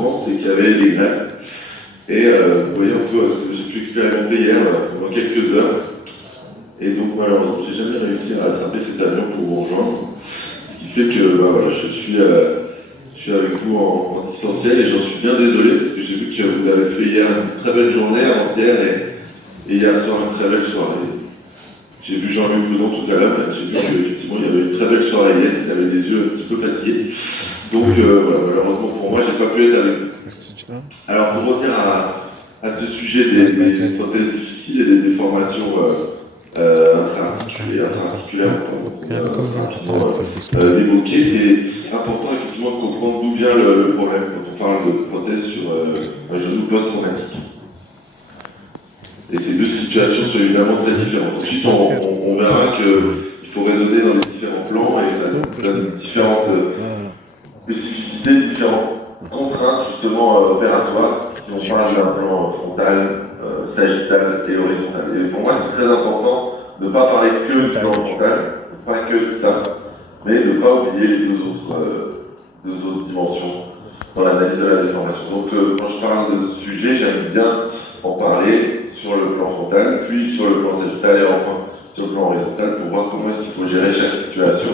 France, c'est qu'il y avait des grèves. Et vous voyez un peu ce que j'ai pu expérimenter hier pendant quelques heures. Et donc malheureusement, j'ai jamais réussi à attraper cet avion pour vous rejoindre. Ce qui fait que voilà, je suis avec vous en distanciel et j'en suis bien désolé parce que j'ai vu que vous avez fait hier une très belle journée, avant-hier et hier soir une très belle soirée. J'ai vu Jean-Luc Loudon tout à l'heure, j'ai vu qu'effectivement il y avait une très belle soirée hier, il avait des yeux un petit peu fatigués. Donc voilà, malheureusement pour moi, j'ai pas pu être avec vous. Alors pour revenir à ce sujet des prothèses difficiles et des déformations intra-articulaires, qu'on a rapidement évoqué, c'est important effectivement de comprendre d'où vient le problème quand on parle de prothèse sur un genou post-traumatique. Et ces deux situations sont évidemment très différentes. Ensuite, on verra qu'il faut raisonner dans les différents plans et ça donne différentes spécificités, différentes contraintes justement opératoires, si on parle d'un plan frontal, sagittal et horizontal. Et pour moi, c'est très important de ne pas parler que du plan frontal, pas que de ça, mais de ne pas oublier les deux autres dimensions dans l'analyse de la déformation. Donc quand je parle de ce sujet, j'aime bien en parler sur le plan frontal, puis sur le plan sagittal et enfin sur le plan horizontal pour voir comment est-ce qu'il faut gérer chaque situation.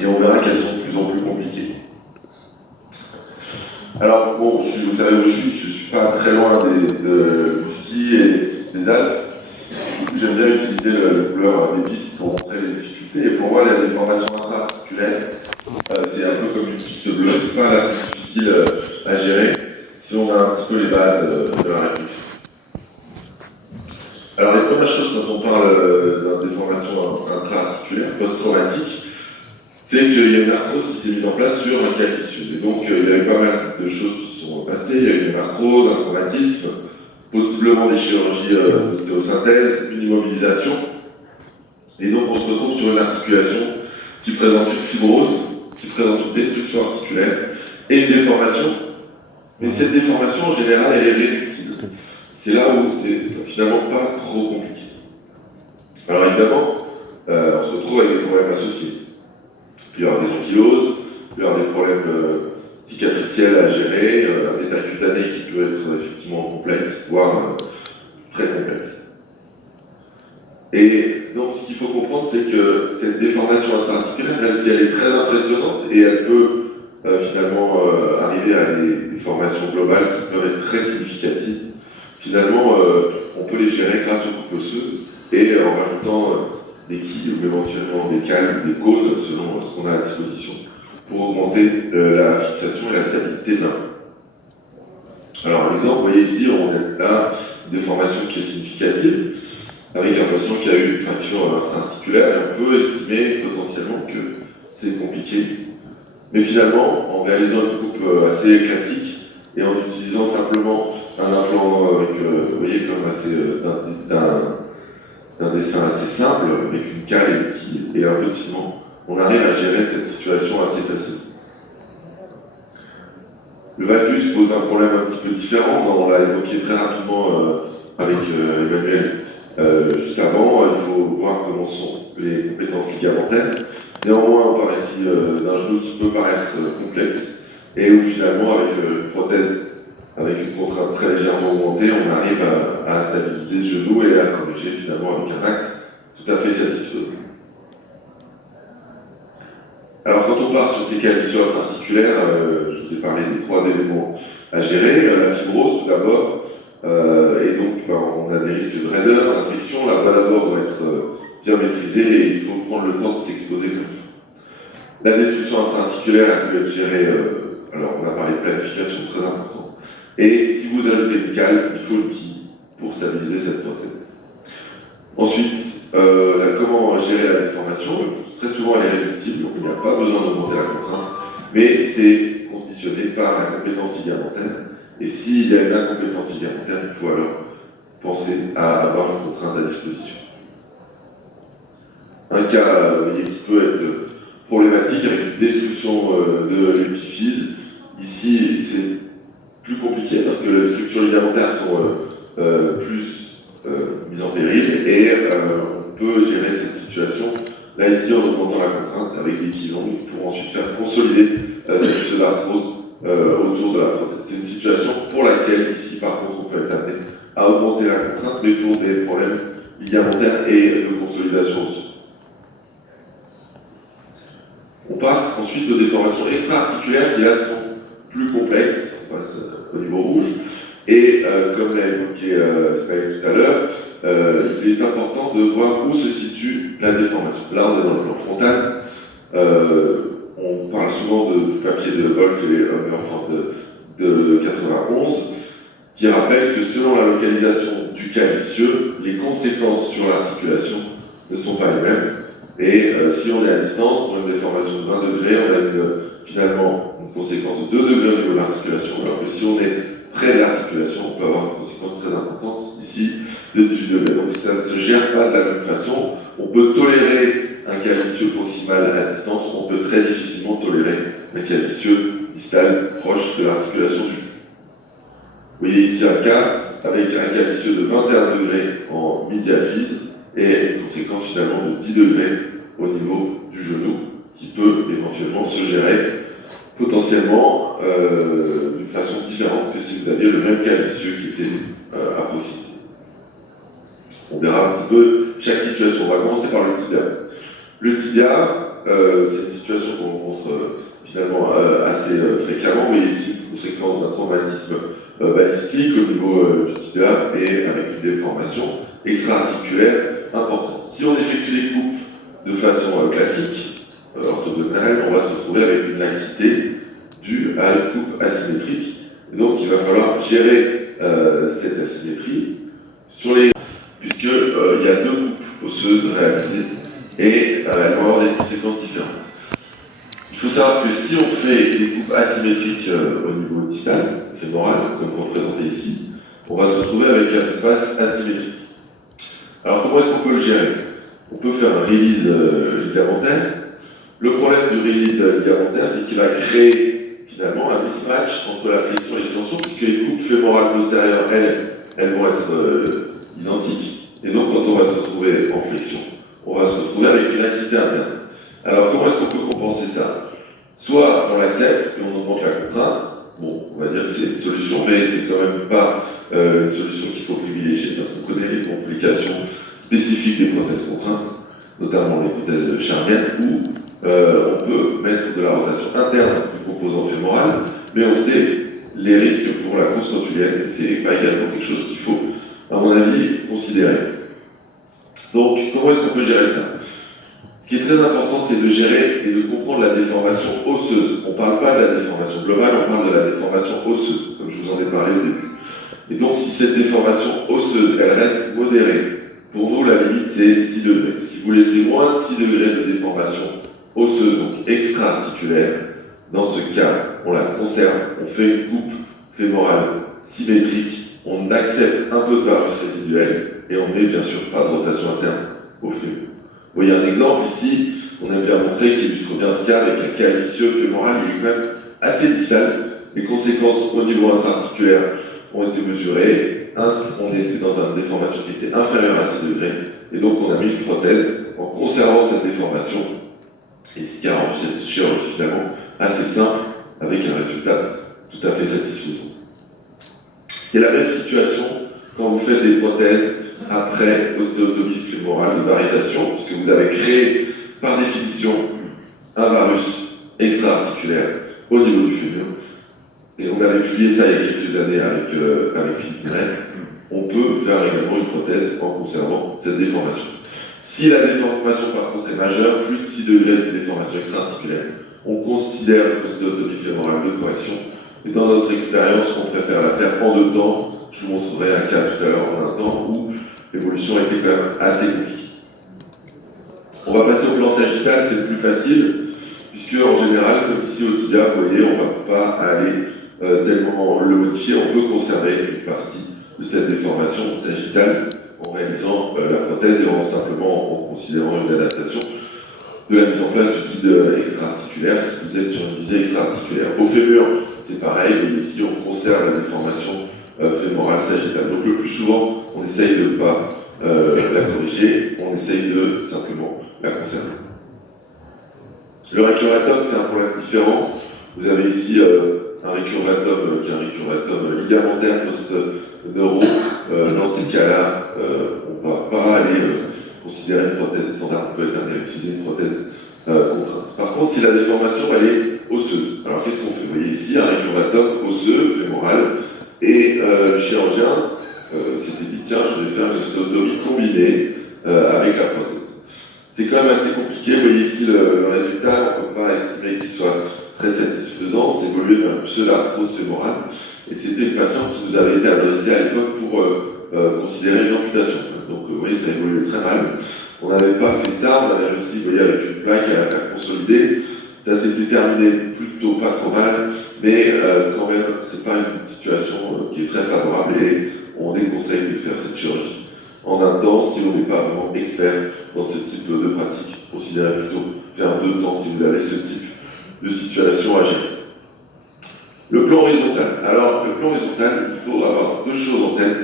Et on verra qu'elles sont de plus en plus compliquées. Alors bon, vous savez où je suis pas très loin du ski et des Alpes. J'aime bien utiliser le couleur des pistes pour montrer les difficultés. Et pour moi, la déformation intra-articulaire, c'est un peu comme une piste bleue, c'est pas la plus difficile à gérer si on a un petit peu les bases de la réflexion. Alors les premières choses quand on parle d'une déformation intra-articulaire, post-traumatique, c'est qu'il y a une arthrose qui s'est mise en place sur un calcium. Et donc il y avait pas mal de choses qui sont passées, il y a eu une arthrose, un traumatisme, possiblement des chirurgies d'ostéosynthèse, une immobilisation. Et donc on se retrouve sur une articulation qui présente une fibrose, qui présente une destruction articulaire et une déformation. Mais cette déformation en général elle est réductible. C'est là où c'est finalement pas trop compliqué. Alors évidemment, on se retrouve avec des problèmes associés. Il peut y avoir des ankyloses, il peut y avoir des problèmes cicatriciels à gérer, un état cutané qui peut être effectivement complexe, voire très complexe. Et donc ce qu'il faut comprendre, c'est que cette déformation intra-articulaire, même si elle est très impressionnante et elle peut finalement arriver à des déformations globales qui peuvent être très significatives, finalement on peut les gérer grâce aux coupes osseuses et en rajoutant des quilles ou éventuellement des cales, des cônes selon ce qu'on a à disposition pour augmenter la fixation et la stabilité de l'un. Alors par exemple, vous voyez ici, on a là une déformation qui est significative avec un patient qui a eu une fracture intra-articulaire et on peut estimer potentiellement que c'est compliqué. Mais finalement, en réalisant une coupe assez classique et en utilisant simplement un implant avec, vous voyez, comme assez d'un dessin assez simple, avec une cale et un peu de ciment, on arrive à gérer cette situation assez facilement. Le valgus pose un problème un petit peu différent, on l'a évoqué très rapidement avec Emmanuel juste avant. Il faut voir comment sont les compétences ligamentaires. Néanmoins, on parle ici d'un genou qui peut paraître complexe et où finalement, avec une prothèse avec une contrainte très légèrement augmentée, on arrive à stabiliser ce genou et à corriger finalement avec un axe tout à fait satisfaisant. Alors quand on part sur ces calciums articulaires, je vous ai parlé des trois éléments à gérer, la fibrose tout d'abord, et donc on a des risques de raideur, d'infection. La voie d'abord doit être bien maîtrisée et il faut prendre le temps de s'exposer comme il faut. La destruction intra-articulaire, elle peut être gérée, alors on a parlé de planification, très important. Et si vous ajoutez une cale, il faut une quille pour stabiliser cette prothèse. Ensuite, comment gérer la déformation? Très souvent elle est réductible, donc il n'y a pas besoin d'augmenter la contrainte, mais c'est conditionné par la compétence ligamentaire. Et s'il y a une incompétence ligamentaire, il faut alors penser à avoir une contrainte à disposition. Un cas qui peut être problématique avec une destruction de l'épiphyse, ici c'est plus compliqué parce que les structures ligamentaires sont plus mises en péril et on peut gérer cette situation là ici en augmentant la contrainte avec des quilles longues pour ensuite faire consolider cette phase d'arthrose autour de la prothèse. C'est une situation pour laquelle, ici, par contre, on peut être amené à augmenter la contrainte, mais pour des problèmes ligamentaires et de consolidation osseuse. On passe ensuite aux déformations extra-articulaires qui, là, sont plus complexes. On passe au niveau rouge. Et comme l'a évoqué Ismaël tout à l'heure, il est important de voir où se situe la déformation. Là, on est dans le plan frontal. On parle souvent du papier de Wolf et Hummerford de 91, qui rappelle que selon la localisation du cas vicieux, les conséquences sur l'articulation ne sont pas les mêmes. Et si on est à distance, pour une déformation de 20 degrés, on a finalement une conséquence de 2 degrés au niveau de l'articulation, alors que si on est près de l'articulation, on peut avoir une conséquence très importante, ici, de 18 degrés. Donc ça ne se gère pas de la même façon. On peut tolérer un cas vicieux proximal à distance, on peut très difficilement tolérer un cas vicieux distal proche de l'articulation du genou. Vous voyez ici un cas avec un cas vicieux de 21 degrés en mi-diaphyse et une conséquence finalement de 10 degrés au niveau du genou qui peut éventuellement se gérer potentiellement d'une façon différente que si vous aviez le même cas vicieux qui était à proximité. On verra un petit peu chaque situation. On va commencer par le tibia. Le tibia, c'est une situation qu'on rencontre finalement assez fréquemment. Vous voyez ici une conséquence d'un traumatisme balistique au niveau du tibia et avec une déformation extra-articulaire importante. Si on effectue des coupes de façon classique, orthogonale, on va se retrouver avec une laxité due à une coupe asymétrique. Et donc il va falloir gérer cette asymétrie sur les... puisqu'il y a 2 coupes osseuses réalisées et elles vont avoir des conséquences différentes. Il faut savoir que si on fait des coupes asymétriques au niveau distal, fémoral, comme représenté ici, on va se retrouver avec un espace asymétrique. Alors comment est-ce qu'on peut le gérer? On peut faire un release ligamentaire. Le problème du release ligamentaire, c'est qu'il va créer finalement un mismatch entre la flexion et l'extension, puisque les coupes fémorales postérieures, elles vont être identiques. Et donc quand on va se retrouver en flexion, on va se retrouver avec une laxité interne. Alors comment est-ce qu'on peut compenser ça? Soit on l'accepte et on augmente la contrainte. Bon, on va dire que c'est une solution, mais c'est quand même pas une solution qu'il faut privilégier, parce qu'on connaît les complications spécifiques des prothèses contraintes, notamment les prothèses charnières, où on peut mettre de la rotation interne du composant fémoral, mais on sait les risques pour la course rotulienne, et c'est pas également quelque chose qu'il faut, à mon avis, considérer. Donc, comment est-ce qu'on peut gérer ça? Ce qui est très important, c'est de gérer et de comprendre la déformation osseuse. On ne parle pas de la déformation globale, on parle de la déformation osseuse, comme je vous en ai parlé au début. Et donc, si cette déformation osseuse, elle reste modérée, pour nous, la limite, c'est 6 degrés. Si vous laissez moins de 6 degrés de déformation osseuse, donc extra-articulaire, dans ce cas, on la conserve, on fait une coupe fémorale symétrique, on accepte un peu de varus résiduel, et on met bien sûr pas de rotation interne au fémur. Vous voyez un exemple ici, on aime bien montrer, qui illustre bien ce cas avec un cas vicieux fémoral, il est quand même assez distal. Les conséquences au niveau intra-articulaire ont été mesurées. On était dans une déformation qui était inférieure à 6 degrés, et donc on a mis une prothèse en conservant cette déformation, et ce qui a rendu cette chirurgie finalement assez simple, avec un résultat tout à fait satisfaisant. C'est la même situation quand vous faites des prothèses après ostéotomie fémorale de varisation, puisque vous avez créé par définition un varus extra-articulaire au niveau du fémur. Et on avait publié ça il y a quelques années avec Philippe Miret. On peut faire également une prothèse en conservant cette déformation. Si la déformation par contre est majeure, plus de 6 degrés de déformation extra-articulaire, on considère l'ostéotomie fémorale de correction. Et dans notre expérience, on préfère la faire en 2 temps. Je vous montrerai un cas tout à l'heure en 1 temps où l'évolution était quand même assez compliquée. On va passer au plan sagittal, c'est le plus facile, puisque en général, comme ici au tibia, vous voyez, on ne va pas aller tellement le modifier, on peut conserver une partie de cette déformation sagittale en réalisant la prothèse et simplement en considérant une adaptation de la mise en place du guide extra-articulaire si vous êtes sur une visée extra-articulaire. Au fémur, c'est pareil, mais ici on conserve la déformation fémorale sagittale. Donc le plus souvent, on essaye de ne pas la corriger, on essaye de simplement la conserver. Le récuratum, c'est un problème différent. Vous avez ici un récurvatum qui est un récurvatum ligamentaire post-neuro. Dans ces cas-là, on ne va pas aller considérer une prothèse standard, on peut utiliser une prothèse contrainte. Par contre, si la déformation elle est osseuse, alors qu'est-ce qu'on fait? Vous voyez ici un récurvatum osseux, fémoral, et le chirurgien s'était dit tiens, je vais faire une ostéotomie combinée avec la prothèse. C'est quand même assez compliqué, vous voyez ici le résultat, on ne peut pas estimer qu'il soit très satisfaisant, c'est évolué vers une pseudarthrose fémorale, et c'était une patiente qui nous avait été adressée à l'époque pour considérer une amputation. Donc vous voyez, ça a évolué très mal. On n'avait pas fait ça, on avait réussi, vous voyez, avec une plaque à la faire consolider. Ça s'était terminé plutôt pas trop mal, mais quand même, c'est pas une situation qui est très favorable et on déconseille de faire cette chirurgie en un temps si on n'est pas vraiment expert dans ce type de pratique. Considérez plutôt faire 2 temps si vous avez ce type de situation à gérer. Le plan horizontal. Alors, le plan horizontal, il faut avoir 2 choses en tête.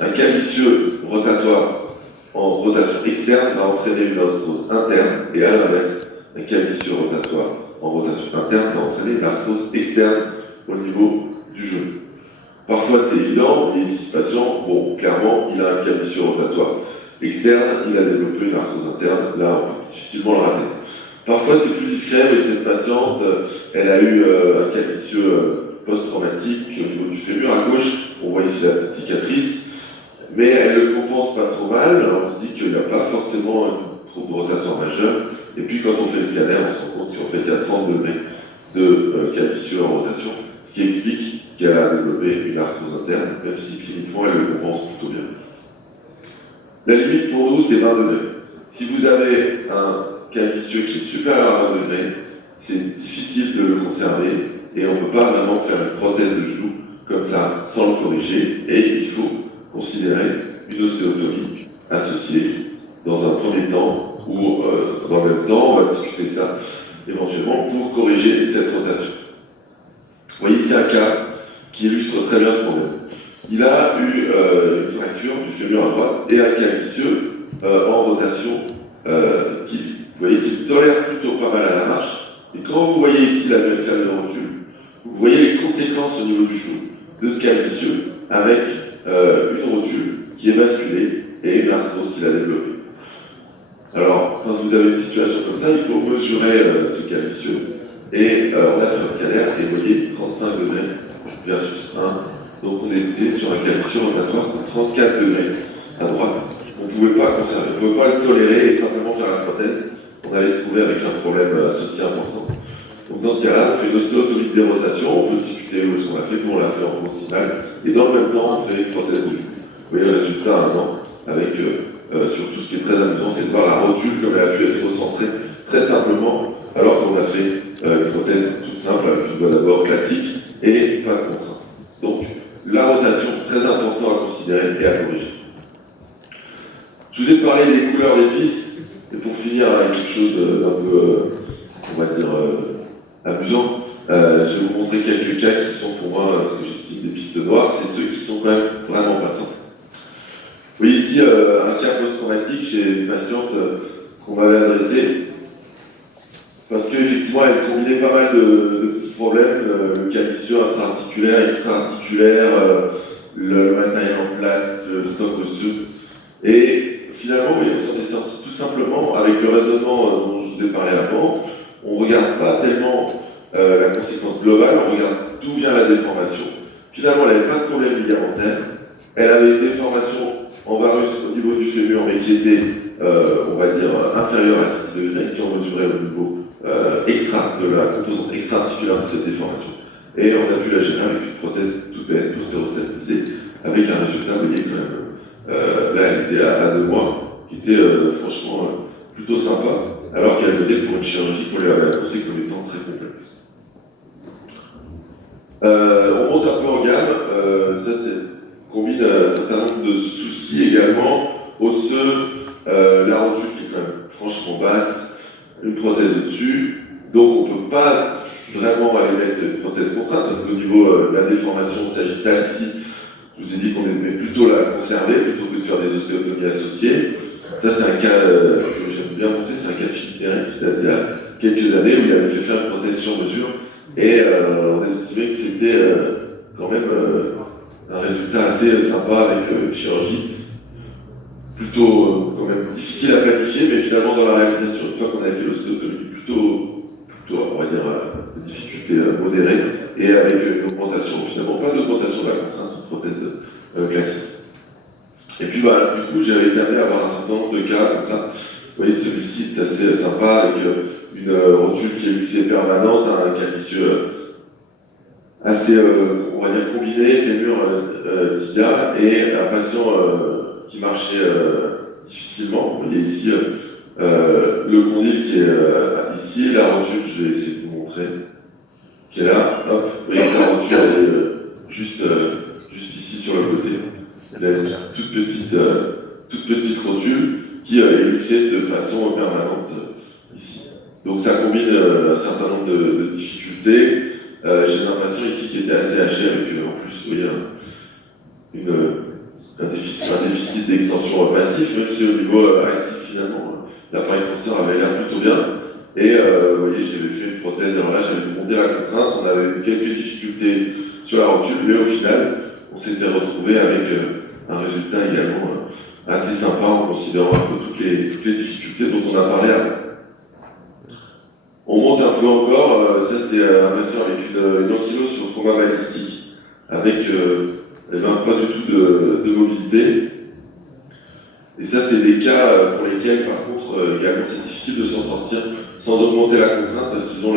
Un cas vicieux rotatoire en rotation externe va entraîner une arthrose interne, et à l'inverse, un cas vicieux rotatoire en rotation interne va entraîner une arthrose externe au niveau du genou. Parfois c'est évident, et ici ce patient, bon, clairement, il a un cas vicieux rotatoire externe, il a développé une arthrose interne, là on peut difficilement le rater. Parfois c'est plus discret, mais cette patiente, elle a eu un cas vicieux post-traumatique au niveau du fémur à gauche, on voit ici la petite cicatrice, mais elle ne le compense pas trop mal, on se dit qu'il n'y a pas forcément un trouble rotatoire majeur, et puis quand on fait le scanner, on se rend compte qu'en fait il y a 30 degrés de cas vicieux en rotation, ce qui explique qu'elle a développé une arthrose interne, même si cliniquement elle le compense plutôt bien. La limite pour nous, c'est 20 degrés. Si vous avez un cas vicieux qui est supérieur à 20 degrés, c'est difficile de le conserver et on ne peut pas vraiment faire une prothèse de genou comme ça sans le corriger, et il faut considérer une ostéotomie associée dans un premier temps ou dans le même temps, on va discuter ça éventuellement pour corriger cette rotation. Vous voyez, c'est un cas qui illustre très bien ce problème. Il a eu une fracture du fémur à droite et un cas vicieux en rotation qui, vous voyez, qui tolère plutôt pas mal à la marche. Et quand vous voyez ici la axiale de rotule, vous voyez les conséquences au niveau du genou de ce cas vicieux avec une rotule qui est basculée et une arthrose qu'il a développée. Alors, quand vous avez une situation comme ça, il faut mesurer ce cas vicieux. Et on a fait un scanner et vous voyez 35 degrés versus 1. Donc on était sur un cas vicieux rotatoire de 34 degrés à droite. On ne pouvait pas conserver, on ne pouvait pas le tolérer et simplement faire la prothèse. On allait se trouver avec un problème associé important. Donc dans ce cas-là, on fait une ostéotomie de dérotation, on peut discuter où est-ce qu'on l'a fait, nous on l'a fait en proximal, et dans le même temps, on fait une prothèse de genou. Vous voyez le résultat à un an, avec surtout ce qui est très amusant, c'est de voir la rotule comme elle a pu être recentrée très simplement, alors qu'on a fait une prothèse toute simple, avec une voie d'abord classique, et pas de contrainte. Donc la rotation, très important à considérer et à corriger. Je vous ai parlé des couleurs des pistes, et pour finir avec quelque chose d'un peu, on va dire, amusant, je vais vous montrer quelques cas qui sont pour moi ce que j'estime des pistes noires, c'est ceux qui sont quand même vraiment pas simples. Vous voyez ici un cas post-traumatique chez une patiente qu'on m'avait adressée, parce qu'effectivement elle combinait pas mal de petits problèmes, le cas vicieux intra-articulaire, extra-articulaire, le matériel en place, le stock osseux, et finalement oui, on s'en est sorti tout simplement avec le raisonnement dont je vous ai parlé avant. On ne regarde pas tellement la conséquence globale, on regarde d'où vient la déformation. Finalement, elle n'avait pas de problème ligamentaire, elle avait une déformation en varus au niveau du fémur, mais qui était, on va dire, inférieure à 6 degrés, si on mesurait au niveau de la composante extra-articulaire de cette déformation. Et on a pu la gérer avec une prothèse toute bête, postérostabilisée, avec un résultat, vous voyez, quand même, là, elle était à 2 mois, qui était franchement plutôt sympa, alors qu'elle venait pour une chirurgie qu'on lui avait annoncée comme étant très complexe. On monte un peu en gamme, ça combine un certain nombre de soucis également, osseux, la rotule qui est quand même franchement basse, une prothèse au-dessus, donc on ne peut pas vraiment aller mettre une prothèse contrainte, parce qu'au niveau de la déformation sagittale ici, je vous ai dit qu'on aimait plutôt la conserver, plutôt que de faire des ostéotomies associées. Ça c'est un cas que j'aime bien montrer, c'est un cas de Philippe Néret qui date d'il y a quelques années, où il avait fait faire une prothèse sur mesure Et on estimait que c'était quand même un résultat assez sympa avec une chirurgie, plutôt quand même difficile à planifier, mais finalement dans la réalisation, une fois qu'on avait fait l'ostéotomie, plutôt on va dire, de difficulté modérée, et avec une augmentation, finalement pas d'augmentation de la contrainte, une prothèse classique. Et puis du coup j'avais été amené à avoir un certain nombre de cas comme ça. Vous voyez, celui-ci est assez sympa, avec une rotule qui est luxée permanente, un calicieux assez, on va dire, combiné, fémur, tibia, et un patient qui marchait difficilement. Vous voyez ici le condyle qui est ici, la rotule, je vais essayer de vous montrer, qui est là. Hop, vous voyez que la rotule, elle est juste ici sur le côté. Elle a une toute petite rotule qui est luxée de façon permanente ici. Donc ça combine un certain nombre de difficultés. J'ai un patient ici qui était assez âgé avec en plus, vous voyez, un déficit d'extension passif, même si au niveau actif finalement l'appareil extenseur avait l'air plutôt bien. Et vous voyez, j'avais fait une prothèse, alors là j'avais monté la contrainte, on avait eu quelques difficultés sur la rotule, mais au final on s'était retrouvé avec un résultat également assez sympa en considérant un peu toutes les difficultés dont on a parlé avant. On monte un peu encore, ça c'est un patient avec une ankylose sur trauma balistique, avec pas du tout de mobilité. Et ça c'est des cas pour lesquels par contre également c'est difficile de s'en sortir sans augmenter la contrainte parce qu'ils ont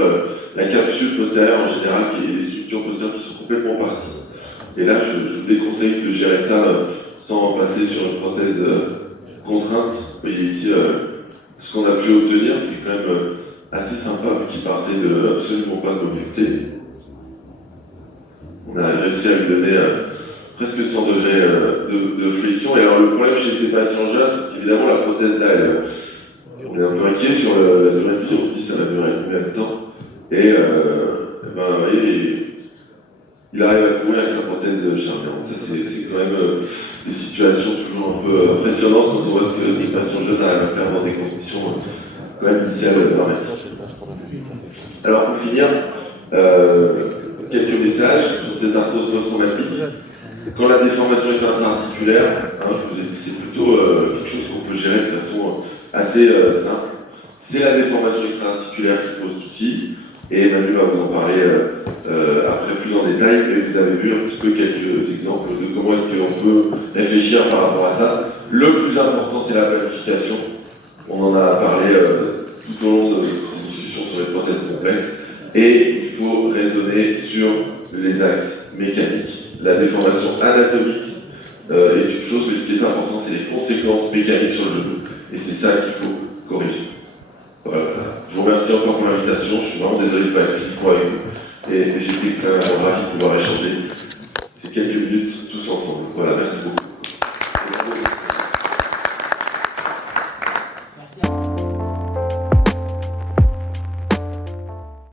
la capsule postérieure en général et les structures postérieures qui sont complètement parties. Et là je vous déconseille de gérer ça sans passer sur une prothèse contrainte. Vous voyez ici ce qu'on a pu obtenir, c'est quand même assez sympa vu qu'il partait de absolument pas de mobilité. On a réussi à lui donner presque 100 degrés de flexion. Et alors le problème chez ces patients jeunes, parce qu'évidemment la prothèse là, on est un peu inquiet sur la durée de vie, on se dit ça va durer combien de temps. Et vous voyez, il arrive à courir avec sa prothèse charnière. Ça c'est quand même des situations toujours un peu impressionnantes quand on voit ce que ces patients jeunes arrivent à faire dans des conditions initiales dramatiques. Alors pour finir, quelques messages sur cette arthrose post-traumatique. Quand la déformation est intra-articulaire, je vous ai dit, c'est plutôt quelque chose qu'on peut gérer de façon assez simple. C'est la déformation extra-articulaire qui pose souci, et Manu va vous en parler après plus en détail, mais vous avez vu un petit peu quelques exemples de comment est-ce qu'on peut réfléchir par rapport à ça. Le plus important, c'est la planification. On en a parlé tout au long de ces discussions sur les prothèses complexes, et il faut raisonner sur les axes mécaniques. La déformation anatomique est une chose, mais ce qui est important, c'est les conséquences mécaniques sur le genou, et c'est ça qu'il faut corriger. Voilà. Je vous remercie encore pour l'invitation, je suis vraiment désolé de ne pas être physiquement avec vous, et j'étais quand même ravi de pouvoir échanger ces quelques minutes tous ensemble. Voilà, merci beaucoup.